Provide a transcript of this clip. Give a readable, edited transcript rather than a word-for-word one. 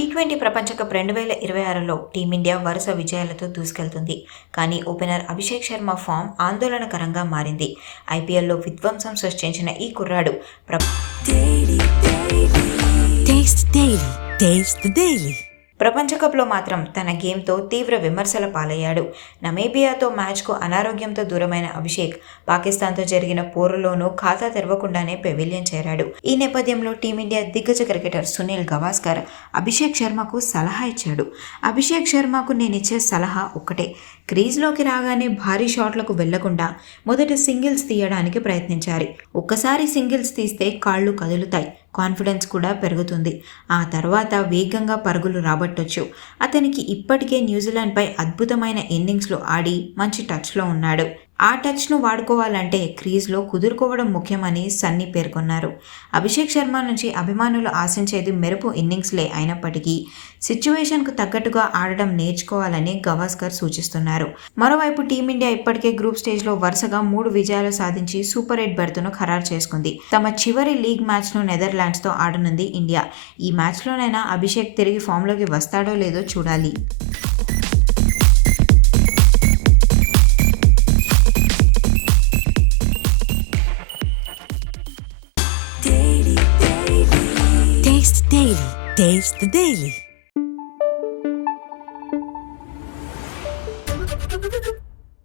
T20 ప్రపంచ cup 2026లో team India వరుస విజయాలతో దూసుకెళ్తుంది. కానీ ఓపెనర్ అభిషేక్ శర్మ ఫామ్ ఆందోళనకరంగా మారింది. ఐపీఎల్లో విధ్వంసం సృష్టించిన ఈ కుర్రాడు ప్రపంచ కప్లో మాత్రం తన గేమ్తో తీవ్ర విమర్శల పాలయ్యాడు. నమీబియాతో మ్యాచ్కు అనారోగ్యంతో దూరమైన అభిషేక్ పాకిస్తాన్తో జరిగిన పోరులోనూ ఖాతా తెరవకుండానే పెవిలియన్ చేరాడు. ఈ నేపథ్యంలో టీమిండియా దిగ్గజ క్రికెటర్ సునీల్ గవాస్కర్ అభిషేక్ శర్మకు సలహా ఇచ్చాడు. అభిషేక్ శర్మకు నేనిచ్చే సలహా ఒక్కటే, క్రీజ్లోకి రాగానే భారీ షాట్లకు వెళ్లకుండా మొదట సింగిల్స్ తీయడానికి ప్రయత్నించాలి. ఒక్కసారి సింగిల్స్ తీస్తే కాళ్ళు కదులుతాయి, కాన్ఫిడెన్స్ కూడా పెరుగుతుంది. ఆ తర్వాత వేగంగా పరుగులు రాబట్టొచ్చు. అతనికి ఇప్పటికే న్యూజిలాండ్పై అద్భుతమైన ఇన్నింగ్స్లు ఆడి మంచి టచ్లో ఉన్నాడు. ఆ టచ్ను వాడుకోవాలంటే క్రీజ్లో కుదురుకోవడం ముఖ్యమని సన్నీ పేర్కొన్నారు. అభిషేక్ శర్మ నుంచి అభిమానులు ఆశించేది మెరుపు ఇన్నింగ్స్లే అయినప్పటికీ సిచ్యువేషన్కు తగ్గట్టుగా ఆడడం నేర్చుకోవాలని గవాస్కర్ సూచిస్తున్నారు. మరోవైపు టీమిండియా ఇప్పటికే గ్రూప్ స్టేజ్లో వరుసగా 3 విజయాలు సాధించి సూపర్ 8 బెర్త్ను ఖరారు చేసుకుంది. తమ చివరి లీగ్ మ్యాచ్ను నెదర్లాండ్స్తో ఆడనుంది ఇండియా. ఈ మ్యాచ్లోనైనా అభిషేక్ తిరిగి ఫామ్లోకి వస్తాడో లేదో చూడాలి. Taste the Daily.